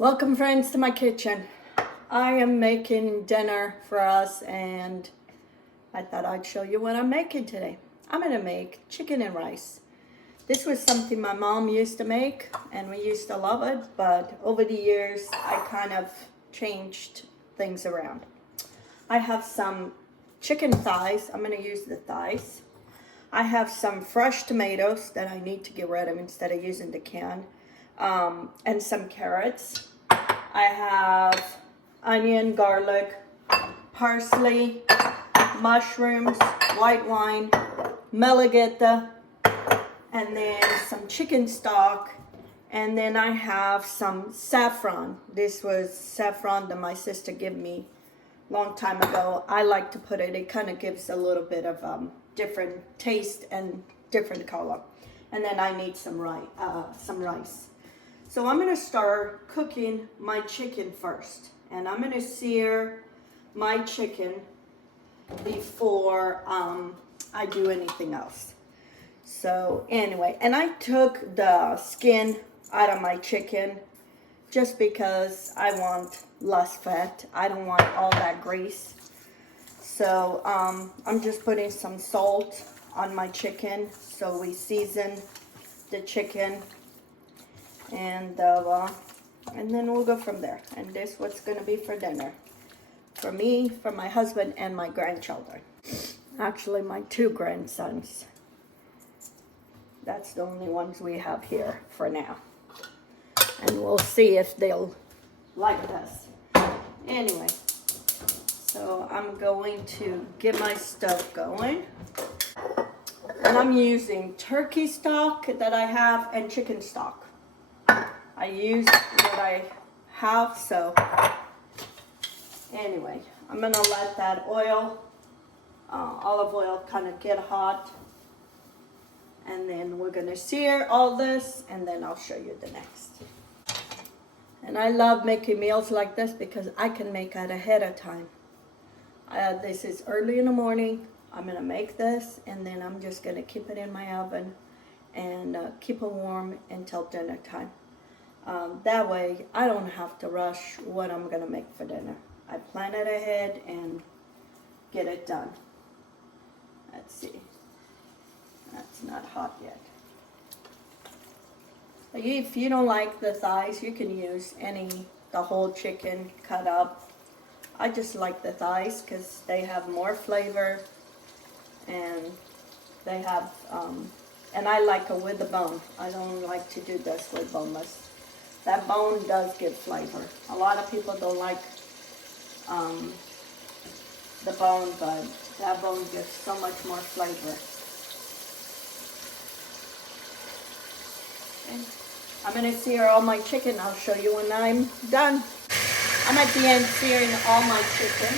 Welcome friends to my kitchen. I am making dinner for us and I thought I'd show you what I'm making today. I'm gonna make chicken and rice. This was something my mom used to make and we used to love it, but over the years I kind of changed things around. I have some chicken thighs. I'm gonna use the thighs. I have some fresh tomatoes that I need to get rid of instead of using the can. And some carrots. I have onion, garlic, parsley, mushrooms, white wine, malagueta, and then some chicken stock, and then I have some saffron. This was saffron that my sister gave me a long time ago. I like to put it kind of gives a little bit of different taste and different color. And then I need some rice. So I'm gonna start cooking my chicken first. And I'm gonna sear my chicken before I do anything else. So anyway, and I took the skin out of my chicken just because I want less fat. I don't want all that grease. So I'm just putting some salt on my chicken so we season the chicken. And then we'll go from there. And this is what's gonna be for dinner. For me, for my husband, and my grandchildren. Actually, my two grandsons. That's the only ones we have here for now. And we'll see if they'll like this. Anyway, so I'm going to get my stove going. And I'm using turkey stock that I have and chicken stock. I use what I have, so anyway, I'm gonna let that oil, olive oil, kind of get hot, and then we're gonna sear all this, and then I'll show you the next. And I love making meals like this because I can make it ahead of time. This is early in the morning. I'm gonna make this, and then I'm just gonna keep it in my oven and keep it warm until dinner time. That way I don't have to rush what I'm gonna make for dinner. I plan it ahead and get it done. Let's see. That's not hot yet. If you don't like the thighs, you can use the whole chicken cut up. I just like the thighs because they have more flavor and they have, and I like it with the bone. I don't like to do this with boneless. That bone does give flavor. A lot of people don't like the bone, but that bone gives so much more flavor. Okay. I'm gonna sear all my chicken. I'll show you when I'm done. I'm at the end searing all my chicken.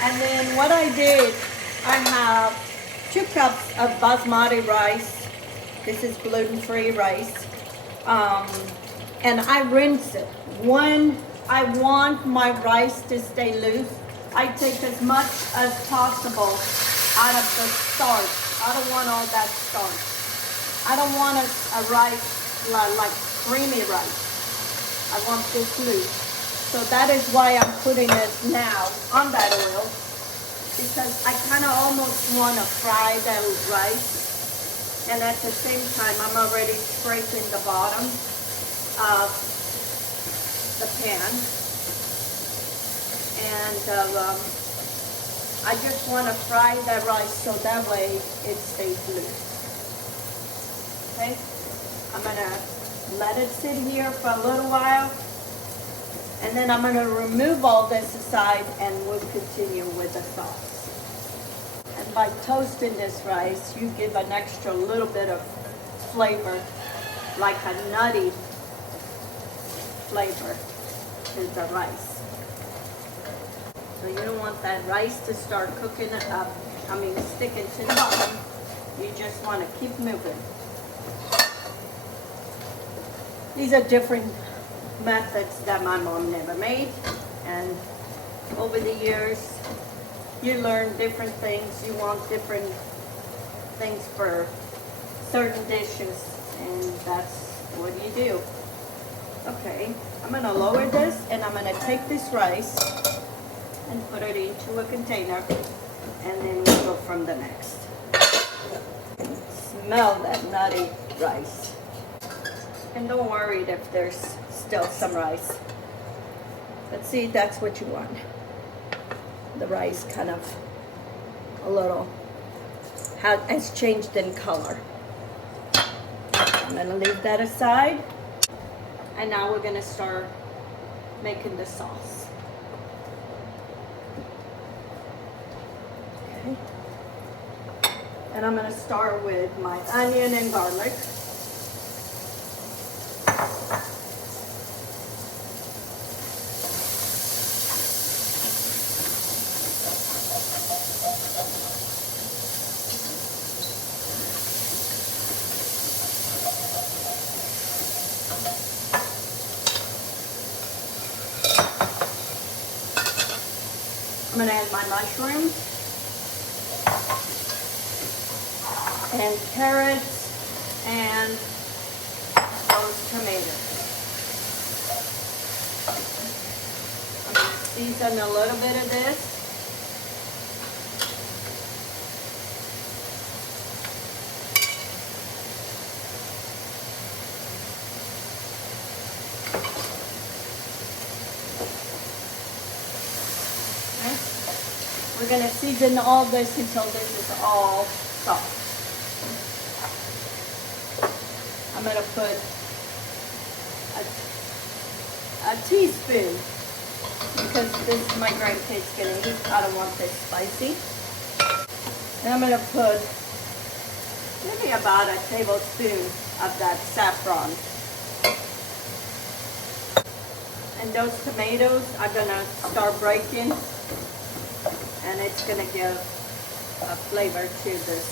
And then what I did, I have 2 cups of basmati rice. This is gluten-free rice. And I rinse it. When I want my rice to stay loose, I take as much as possible out of the starch. I don't want all that starch. I don't want a rice like creamy rice. I want this loose. So that is why I'm putting it now on that oil, because I kind of almost want to fry that rice. And at the same time, I'm already scraping the bottom of the pan. And I just want to fry that rice so that way it stays loose. Okay? I'm going to let it sit here for a little while. And then I'm going to remove all this aside and we'll continue with the sauce. And by toasting this rice, you give an extra little bit of flavor, like a nutty flavor to the rice. So you don't want that rice to start cooking up, sticking to the bottom. You just want to keep moving. These are different methods that my mom never made, and over the years you learn different things. You want different things for certain dishes, and that's what you do. Okay, I'm gonna lower this and I'm gonna take this rice and put it into a container and then we'll go from the next. Smell that nutty rice. And don't worry if there's still some rice. But see, that's what you want. The rice kind of a little has changed in color. I'm gonna leave that aside. And now we're gonna start making the sauce. Okay. And I'm gonna start with my onion and garlic. I'm gonna add my mushrooms and carrots and those tomatoes. I'm gonna season a little bit of this. We're going to season all this until this is all soft. I'm going to put a teaspoon because this my grandkids going to eat. I don't want this spicy. And I'm going to put maybe about a tablespoon of that saffron. And those tomatoes are going to start breaking. And it's going to give a flavor to this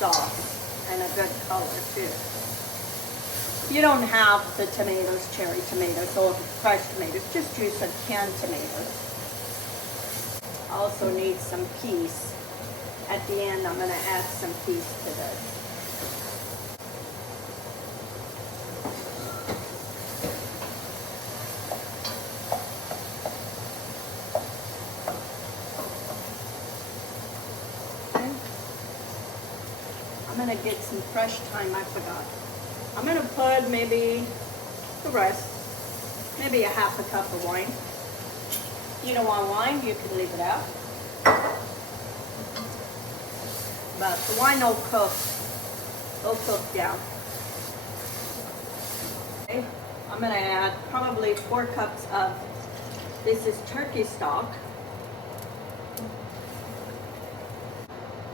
sauce and a good color too. You don't have the tomatoes, cherry tomatoes or fresh tomatoes, just use some canned tomatoes. Also need some peas. At the end I'm going to add some peas to this. I'm going to get some fresh thyme, I forgot. I'm going to put maybe the rest, maybe a half a cup of wine. You don't want wine, you can leave it out. But the wine will cook down. Okay. I'm going to add probably 4 cups of, this is turkey stock.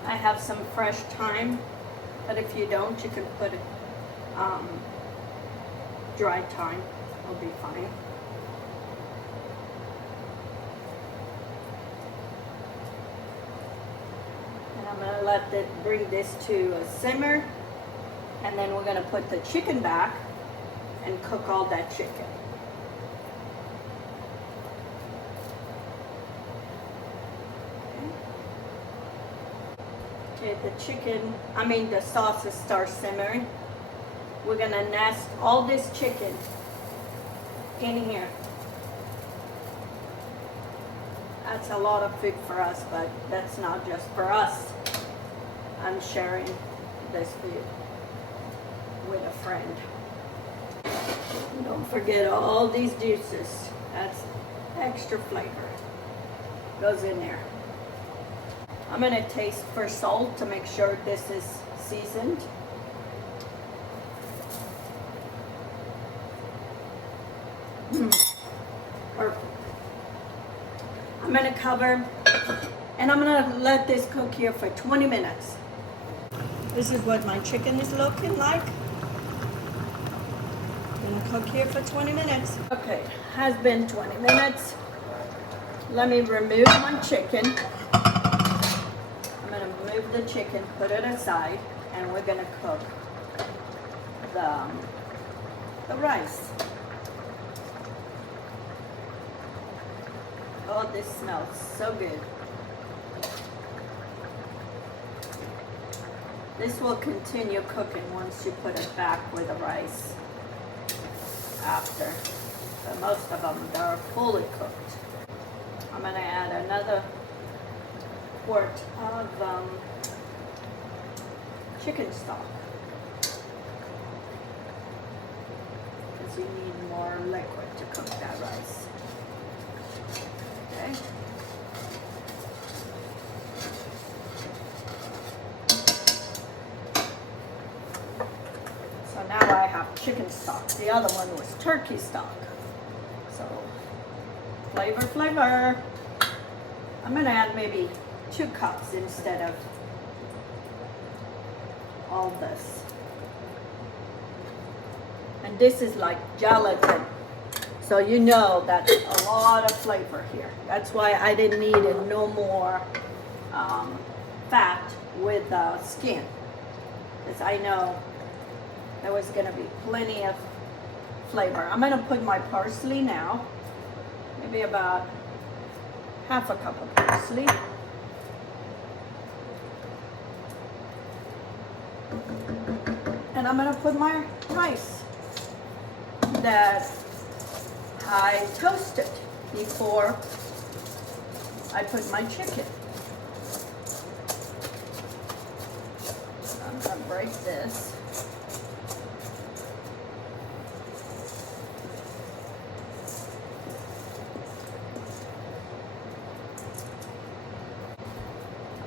I have some fresh thyme. But if you don't, you can put dried thyme. It'll be fine. And I'm going to let it bring this to a simmer. And then we're going to put the chicken back and cook all that chicken. Okay, the sauces start simmering. We're gonna nest all this chicken in here. That's a lot of food for us, but that's not just for us. I'm sharing this food with a friend. Don't forget all these juices. That's extra flavor. Goes in there. I'm going to taste for salt to make sure this is seasoned. Perfect. I'm going to cover and I'm going to let this cook here for 20 minutes. This is what my chicken is looking like. I'm going to cook here for 20 minutes. Okay, has been 20 minutes. Let me remove my chicken. Remove the chicken, put it aside, and we're going to cook the rice. Oh, this smells so good. This will continue cooking once you put it back with the rice. after. But most of them, they're fully cooked. I'm gonna add another quart of chicken stock. Because you need more liquid to cook that rice. Okay. So now I have chicken stock. The other one was turkey stock. So flavor, flavor. I'm gonna add maybe 2 cups instead of all this. And this is like gelatin. So you know that's a lot of flavor here. That's why I didn't need no more fat with the skin. Because I know there was gonna be plenty of flavor. I'm gonna put my parsley now. Maybe about half a cup of parsley. And I'm gonna put my rice that I toasted before I put my chicken. I'm gonna break this.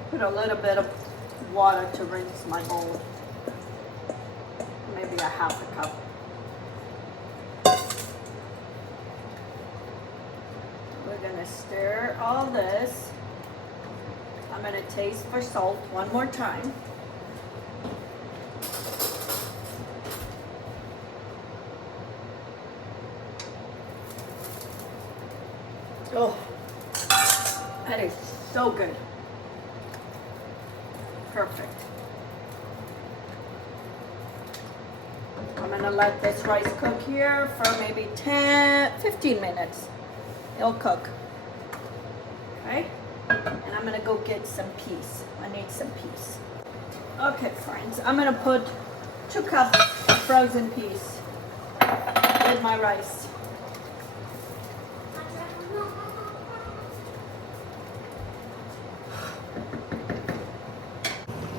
Put a little bit of water to rinse my bowl. Maybe a half a cup. We're gonna stir all this. I'm gonna taste for salt one more time. Oh, that is so good. Perfect. I'm gonna let this rice cook here for maybe 15 minutes. It'll cook. Okay? And I'm gonna go get some peas. I need some peas. Okay, friends, I'm gonna put 2 cups of frozen peas with my rice.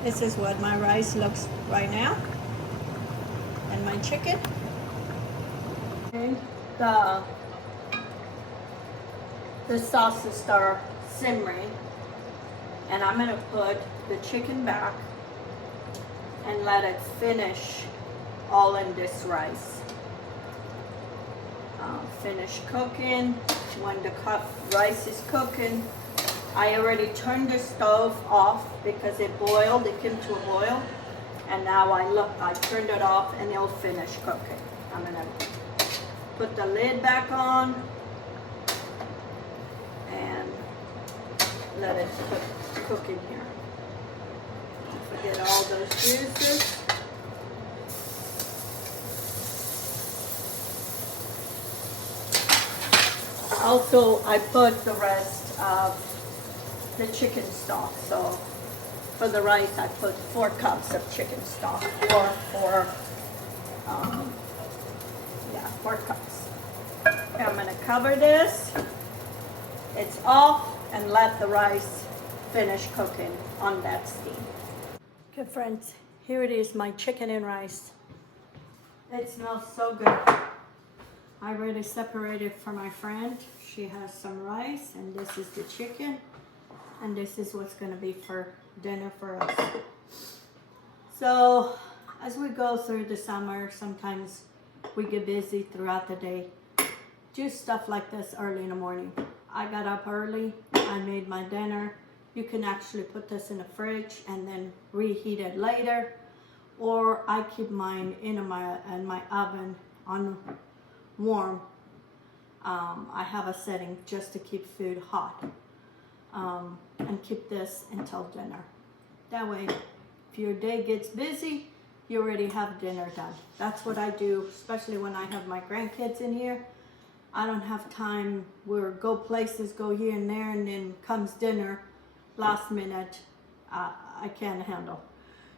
This is what my rice looks right now. And my chicken. And the sauces are simmering. And I'm gonna put the chicken back and let it finish all in this rice. Finish cooking. When the rice is cooking, I already turned the stove off because it boiled, it came to a boil. And now I turned it off and it'll finish cooking. I'm gonna put the lid back on and let it cook in here. Don't forget all those juices. Also, I put the rest of the chicken stock. So for the rice, I put 4 cups of chicken stock, or 4 cups. Okay, I'm gonna cover this. It's off and let the rice finish cooking on that steam. Okay, friends, here it is, my chicken and rice. It smells so good. I already separated for my friend. She has some rice, and this is the chicken, and this is what's gonna be for dinner for us. So as we go through the summer, sometimes we get busy throughout the day. Do stuff like this early in the morning. I got up early, I made my dinner. You can actually put this in the fridge and then reheat it later, or I keep mine in my oven on warm. I have a setting just to keep food hot, and keep this until dinner. That way, if your day gets busy, you already have dinner done. That's what I do, especially when I have my grandkids in here. I don't have time. We'll go places, go here and there, and then comes dinner last minute. I can't handle.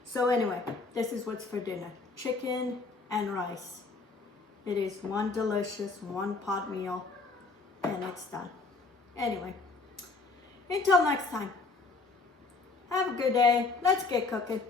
So anyway, this is what's for dinner: chicken and rice. It is one delicious, one pot meal, and it's done. Anyway, until next time, have a good day. Let's get cooking.